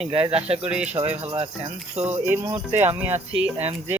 Guys আশা করি সবাই ভালো আছেন। তো এই মুহূর্তে আমি আছি এমজে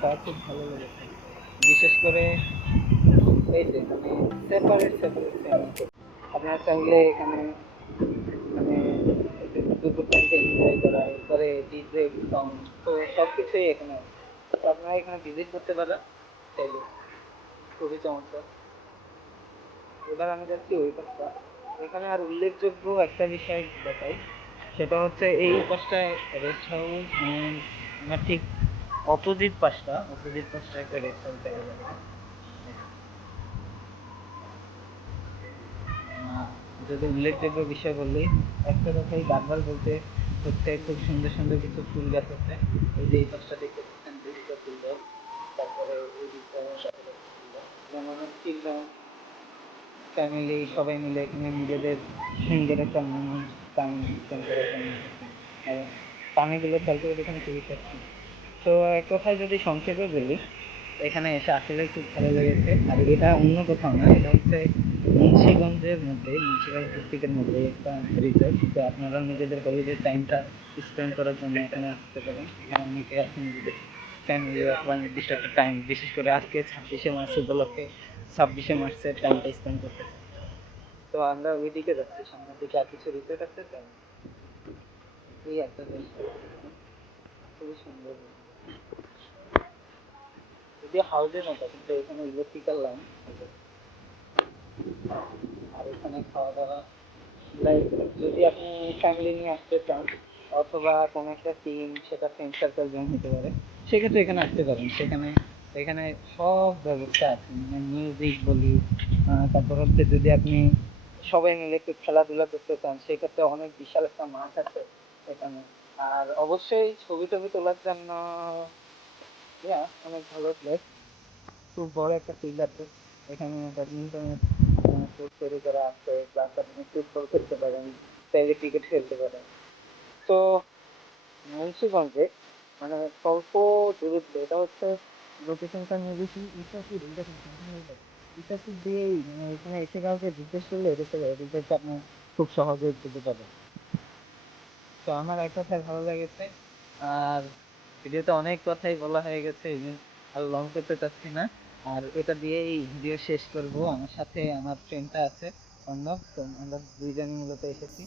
তা খুব ভালো লেগেছে। বিশেষ করে এই যে মানে সেপারেট সেপারেট আপনারা চাইলে এখানে মানে দুপুর টাইমটা এনজয় করা, এরপরে ডিজে সং তো সব কিছুই এখানে আপনারা এখানে ভিজিট করতে পারেন, চাইলে। খুবই চমৎকার। এবার আমি যাচ্ছি ওই পাশটা এখানে আর উল্লেখযোগ্য একটা বিষয় দেখাই। সেটা হচ্ছে এই পাশটায় রেস্ট হাউস আমার ঠিক অপোজিট পাশটা অপোজিট পাশটা একটা হাউস দেখা যাবে। যদি উল্লেখযোগ্য বিষয় বললি একটা কথাই বারবার বলতে হচ্ছে খুব সুন্দর সুন্দর কিছু ফুল গাছ আছে। এই যে এই পাশটা দেখতে পাচ্ছেন দুইটা ফুল গাছ, তারপরে ওই দিকটা তারপরে ফুল গাছ। যেমন চিলড্রেন ফ্যামিলি সবাই মিলে এখানে নিজেদের সুন্দর একটা স্পেন্ড করার জন্য এবং পানিগুলো ক্যালকুলেট এখানে খুবই সত্যি তো এক কথায় যদি সংক্ষেপে বলি, এখানে এসে আসলে খুব ভালো লেগেছে। আর এটা অন্য কোথাও না, এটা হচ্ছে মুন্সিগঞ্জের মধ্যে, মুন্সিগঞ্জ ডিস্ট্রিক্টের মধ্যে একটা রিসোর্ট তো আপনারা নিজেদের হলিডে টাইমটা স্পেন্ড করার জন্য এখানে আসতে পারেন। এখানে অনেকে আছেন ফ্যামিলি বা নির্দিষ্ট একটা টাইম বিশেষ করে আজকে ছাব্বিশে মার্চ উপলক্ষে ছাব্বিশে মার্চের টাইমটা স্পেন্ড করতে তো আমরা ওই দিকে যাচ্ছি, সামনের দিকে আর কিছু রিসোর্ট আছে তো? এই একটা। খুবই সুন্দর। যদি হাউজের মতো কিন্তু এখানে ইলেকট্রিক্যাল লাইন আর এখানে খাওয়া দাওয়া যদি আপনি ফ্যামিলি নিয়ে আসতে চান অথবা একটা টিম সেটা ফ্রেন্ড সার্কেল জয়েন হতে পারে সেক্ষেত্রে এখানে আসতে পারেন। সেখানে এখানে সব ব্যবস্থা আছে। মানে মিউজিক বলি আহ, তারপর হচ্ছে যদি আপনি সবাই মিলে একটু খেলাধুলা করতে চান সেক্ষেত্রে অনেক বিশাল একটা মাঠ আছে এখানে। আর অবশ্যই ছবি টবি তোলার জন্য অনেক ভালো প্লেস খুব বড় একটা ফিল্ড আছে। এখানে ব্যাডমিন্টন কোর্ট তৈরি করা আছে প্লাস আপনি ফুটবল খেলতে পারেন, চাইলে ক্রিকেট খেলতে পারেন। তো, মুন্সিগঞ্জে মানে স্বল্প দূরত্ব, এটা হচ্ছে লোকেশনটা নিয়ে বেশি ইটাসি দিয়েই মানে এখানে এসে কাউকে জিজ্ঞেস করলে এসে জিজ্ঞেস আপনি খুব সহজে যেতে পারবেন। তো আমার এক কথায় ভালো লেগেছে। আর ভিডিওতে অনেক কথাই বলা হয়ে গেছে, এই জন্য আর লং করতে চাচ্ছি না। আর এটা দিয়েই ভিডিও শেষ করব। আমার সাথে আমার ফ্রেন্ডটা আছে, অর্ণব। তো আমরা দুইজনই মূলত এসেছি।